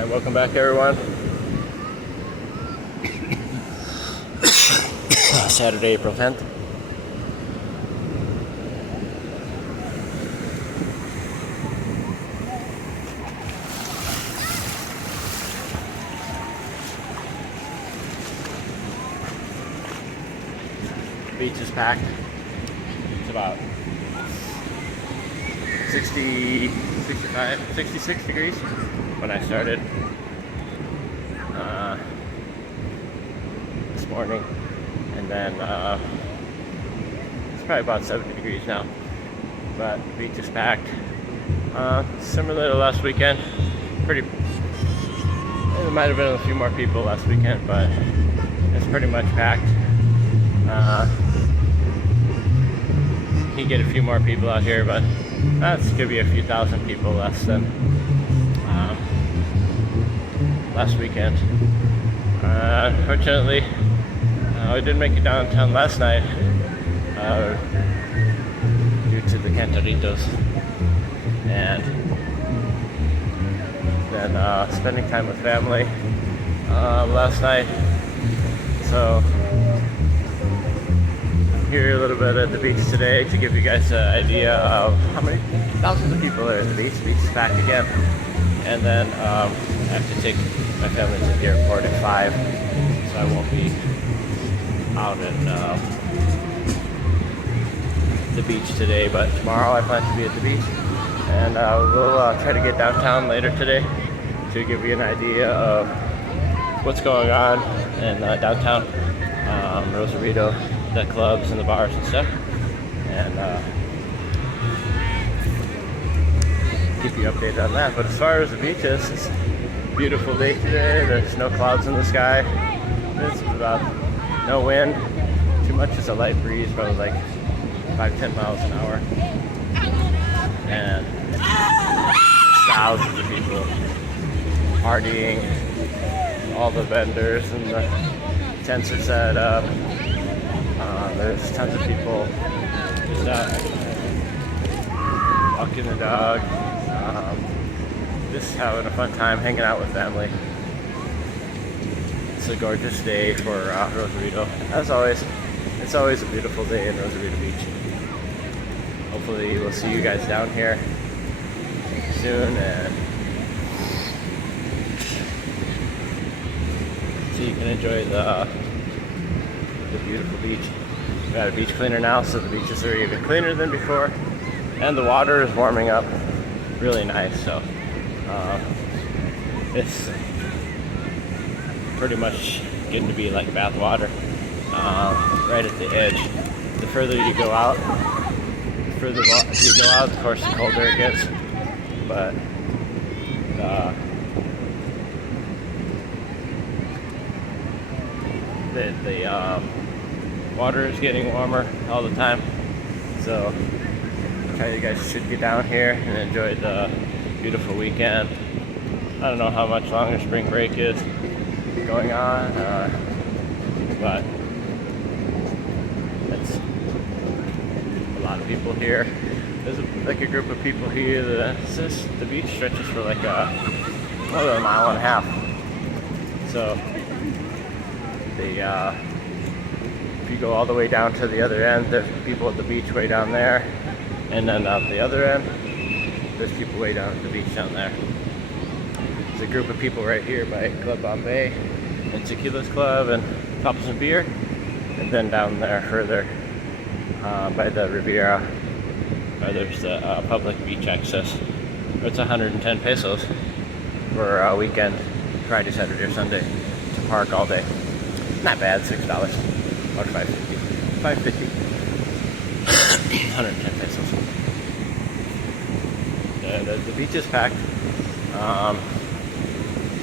Alright, welcome back everyone. Saturday, April 10th. The beach is packed. It's about 60, 65, 66 degrees when I started this morning, and then it's probably about 70 degrees now, but the beach is packed. Similar to last weekend, there might have been a few more people last weekend, but it's pretty much packed. You get a few more people out here, but that's gonna be a few thousand people less than last weekend. Fortunately, I didn't make it downtown last night due to the cantaritos, and then spending time with family last night. So I'm here a little bit at the beach today to give you guys an idea of how many thousands of people are at the beach. The beach is packed again, and then I have to take my family to the airport at 5, so I won't be out at the beach today, but tomorrow I plan to be at the beach, and we'll try to get downtown later today to give you an idea of what's going on in downtown Rosarito, the clubs and the bars and stuff, and keep you updated on that. But as far as the beaches, it's a beautiful day today. There's no clouds in the sky. It's about no wind. Too much, just a light breeze, probably like 5-10 miles an hour. And thousands of people partying. All the vendors and the tents are set up. There's tons of people just walking the dog. Just having a fun time hanging out with family. It's a gorgeous day for Rosarito. As always, it's always a beautiful day in Rosarito Beach. Hopefully we'll see you guys down here soon, and so you can enjoy the beautiful beach. We got a beach cleaner now, so the beaches are even cleaner than before, and the water is warming up really nice. So it's pretty much getting to be like bath water right at the edge. The further you go out, of course, the colder it gets. But the water is getting warmer all the time. So you guys should get down here and enjoy the beautiful weekend. I don't know how much longer spring break is going on, but it's a lot of people here. There's like a group of people here that the beach stretches for like more than a mile and a half. So if you go all the way down to the other end, there's people at the beach way down there, and then at the other end, there's people way down at the beach down there. There's a group of people right here by Club Bombay and Tequila's Club and Couples and Beer, and then down there further by the Riviera, where there's the public beach access. It's 110 pesos for a weekend, Friday, Saturday, or Sunday, to park all day. Not bad, $6 or $5.50. 110 pesos. The beach is packed.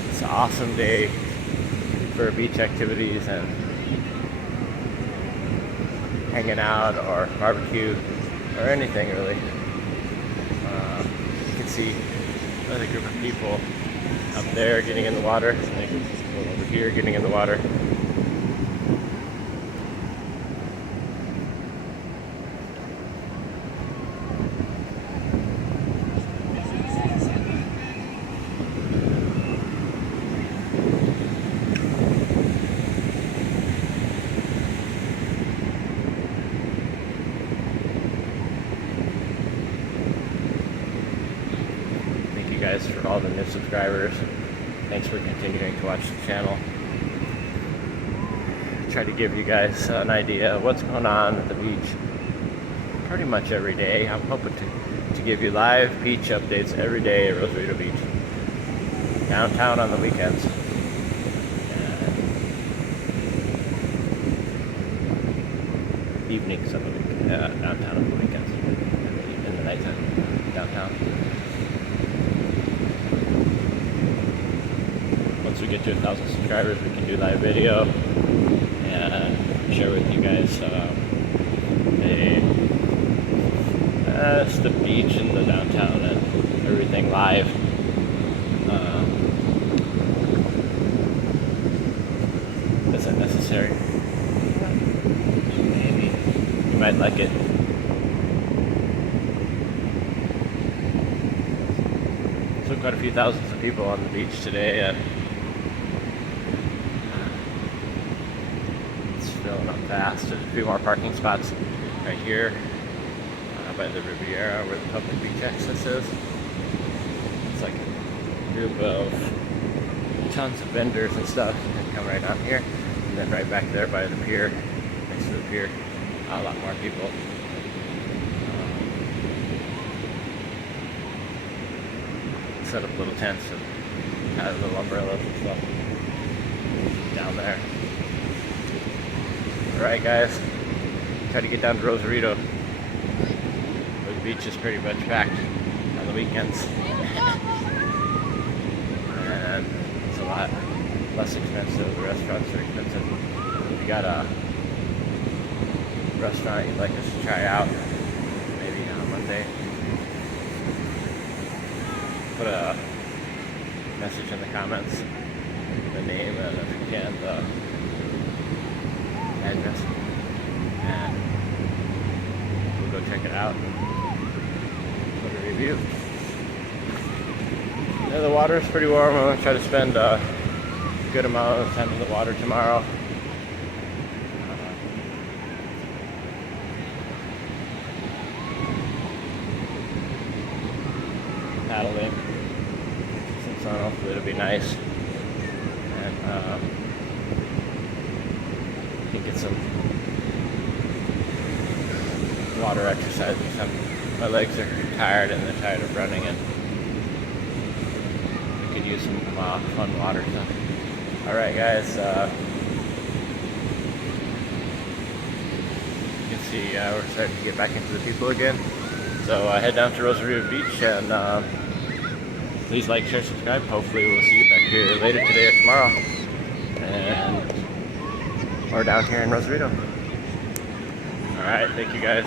It's an awesome day for beach activities and hanging out or barbecue or anything really. You can see another group of people up there getting in the water, and a group of people over here getting in the water. all the new subscribers. Thanks for continuing to watch the channel. Try to give you guys an idea of what's going on at the beach pretty much every day. I'm hoping to give you live beach updates every day at Rosarito Beach. Downtown on the weekends. Evenings on the weekend, downtown on the weekends. In the nighttime, downtown. Once we get to 1,000 subscribers, we can do live video and share with you guys the beach and the downtown and everything live. Is it necessary? Maybe. You might like it. So quite a few thousands of people on the beach today, and it's filling up fast. There's a few more parking spots right here by the Riviera where the public beach access is. It's like a group of tons of vendors and stuff that come right down here, and then right back there by the pier, next to the pier, a lot more people. Set up little tents and have little umbrellas and stuff down there. Alright guys, try to get down to Rosarito. The beach is pretty much packed on the weekends. And it's a lot less expensive. The restaurants are expensive. If you got a restaurant you'd like us to try out, maybe on Monday, put a message in the comments, the name, and if you can, the address, and we'll go check it out and put a review. Yeah, the water is pretty warm. I'm going to try to spend a good amount of time in the water tomorrow. Paddling some sun, hopefully it'll be nice, and you can get some water exercise. My legs are tired and they're tired of running, and we could use some fun water stuff. Alright guys, you can see we're starting to get back into the people again. So head down to Rosarito Beach, and please like, share, subscribe. Hopefully we'll see you back here later today or tomorrow, and or down here in Rosarito. Alright, thank you guys.